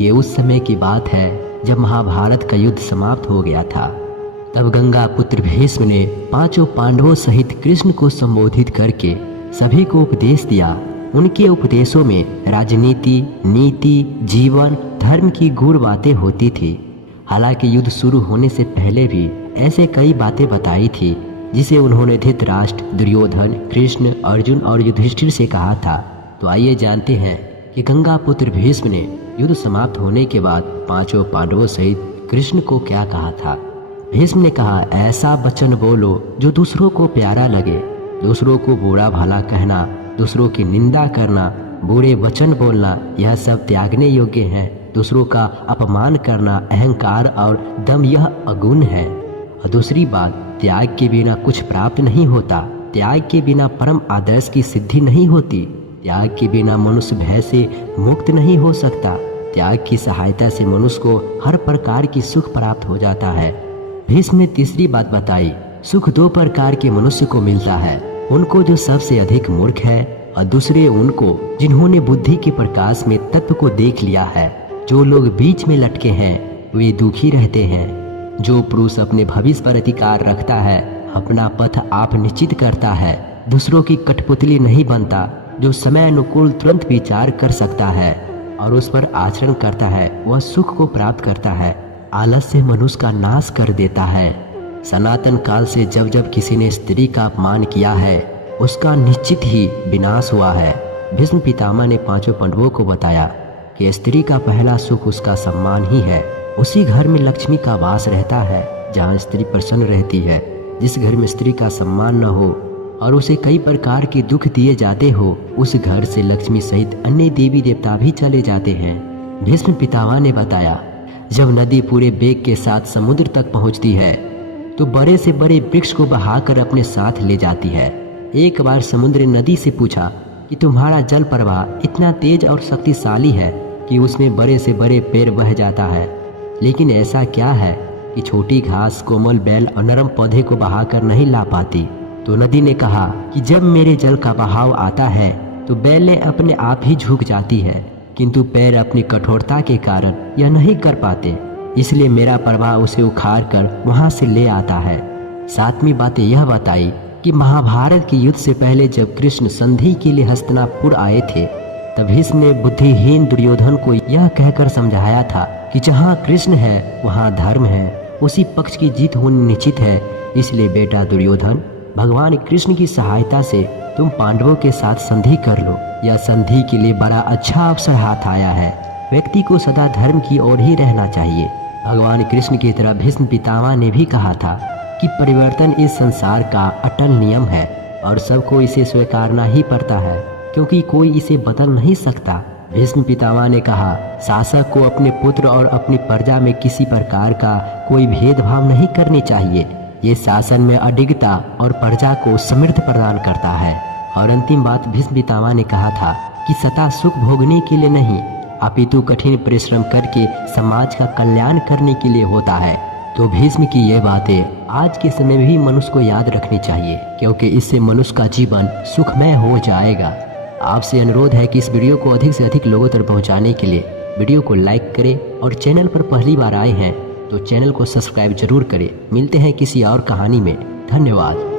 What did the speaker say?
ये उस समय की बात है जब महाभारत का युद्ध समाप्त हो गया था। तब गंगा पुत्र भीष्म ने पांचों पांडवों सहित कृष्ण को संबोधित करके सभी को उपदेश दिया। उनके उपदेशों में राजनीति, नीति, जीवन, धर्म की गूढ़ बातें होती थी। हालांकि युद्ध शुरू होने से पहले भी ऐसे कई बातें बताई थी जिसे उन्होंने धृतराष्ट्र, दुर्योधन, कृष्ण, अर्जुन और युधिष्ठिर से कहा था। तो आइए जानते हैं कि गंगा पुत्र भीष्म ने युद्ध समाप्त होने के बाद पांचों पांडवों सहित कृष्ण को क्या कहा था। भीष्म ने कहा, ऐसा वचन बोलो जो दूसरों को प्यारा लगे। दूसरों को बुरा भला कहना, दूसरों की निंदा करना, बुरे वचन बोलना, यह सब त्यागने योग्य है। दूसरों का अपमान करना, अहंकार और दम, यह अगुण है। और दूसरी बात, त्याग के बिना कुछ प्राप्त नहीं होता। त्याग के बिना परम आदर्श की सिद्धि नहीं होती। त्याग के बिना मनुष्य भय से मुक्त नहीं हो सकता। त्याग की सहायता से मनुष्य को हर प्रकार की सुख प्राप्त हो जाता है। भीष्म ने तीसरी बात बताई, सुख दो प्रकार के मनुष्य को मिलता है, उनको जो सबसे अधिक मूर्ख है और दूसरे उनको जिन्होंने बुद्धि के प्रकाश में तत्व को देख लिया है। जो लोग बीच में लटके हैं वे दुखी रहते हैं। जो पुरुष अपने भविष्य पर अधिकार रखता है, अपना पथ आप निश्चित करता है, दूसरों की कठपुतली नहीं बनता, जो समय अनुकूल तुरंत विचार कर सकता है और उस पर आचरण करता है, वह सुख को प्राप्त करता है। आलस्य मनुष्य का नाश कर देता है। सनातन काल से जब जब किसी ने स्त्री का अपमान किया है उसका निश्चित ही विनाश हुआ है। भीष्म पितामह ने पांचों पांडवों को बताया कि स्त्री का पहला सुख उसका सम्मान ही है। उसी घर में लक्ष्मी का वास रहता है जहाँ स्त्री प्रसन्न रहती है। जिस घर में स्त्री का सम्मान न हो और उसे कई प्रकार के दुख दिए जाते हो, उस घर से लक्ष्मी सहित अन्य देवी देवता भी चले जाते हैं। भीष्म पितामह ने बताया, जब नदी पूरे वेग के साथ समुद्र तक पहुंचती है तो बड़े से बड़े वृक्ष को बहाकर अपने साथ ले जाती है। एक बार समुद्र ने नदी से पूछा कि तुम्हारा जल प्रवाह इतना तेज और शक्तिशाली है कि उसमें बड़े से बड़े पेड़ बह जाता है, लेकिन ऐसा क्या है कि छोटी घास, कोमल बैल और नरम पौधे को बहाकर नहीं ला पाती। तो नदी ने कहा कि जब मेरे जल का बहाव आता है तो बैलें अपने आप ही झुक जाती है, किंतु पैर अपनी कठोरता के कारण यह नहीं कर पाते, इसलिए मेरा प्रवाह उसे उखाड़ कर वहां से ले आता है। सातवीं बात यह बताई कि महाभारत के युद्ध से पहले जब कृष्ण संधि के लिए हस्तिनापुर आए थे तब भीष्म ने बुद्धिहीन दुर्योधन को यह कहकर समझाया था कि जहाँ कृष्ण है वहाँ धर्म है, उसी पक्ष की जीत होनी निश्चित है। इसलिए बेटा दुर्योधन, भगवान कृष्ण की सहायता से तुम पांडवों के साथ संधि कर लो। यह संधि के लिए बड़ा अच्छा अवसर हाथ आया है। व्यक्ति को सदा धर्म की ओर ही रहना चाहिए। भगवान कृष्ण की तरह भीष्म पितामह ने भी कहा था कि परिवर्तन इस संसार का अटल नियम है और सबको इसे स्वीकारना ही पड़ता है, क्योंकि कोई इसे बदल नहीं सकता। भीष्म पितामह ने कहा, शासक को अपने पुत्र और अपनी प्रजा में किसी प्रकार का कोई भेदभाव नहीं करनी चाहिए। ये शासन में अडिगता और प्रजा को समृद्ध प्रदान करता है। और अंतिम बात भीष्म पितामह ने कहा था कि सदा सुख भोगने के लिए नहीं, अपितु कठिन परिश्रम करके समाज का कल्याण करने के लिए होता है। तो भीष्म की ये बातें आज के समय में भी मनुष्य को याद रखनी चाहिए, क्योंकि इससे मनुष्य का जीवन सुखमय हो जाएगा। आपसे अनुरोध है कि इस वीडियो को अधिक से अधिक लोगों तक पहुंचाने के लिए वीडियो को लाइक करें और चैनल पर पहली बार आए हैं तो चैनल को सब्सक्राइब जरूर करें। मिलते हैं किसी और कहानी में। धन्यवाद।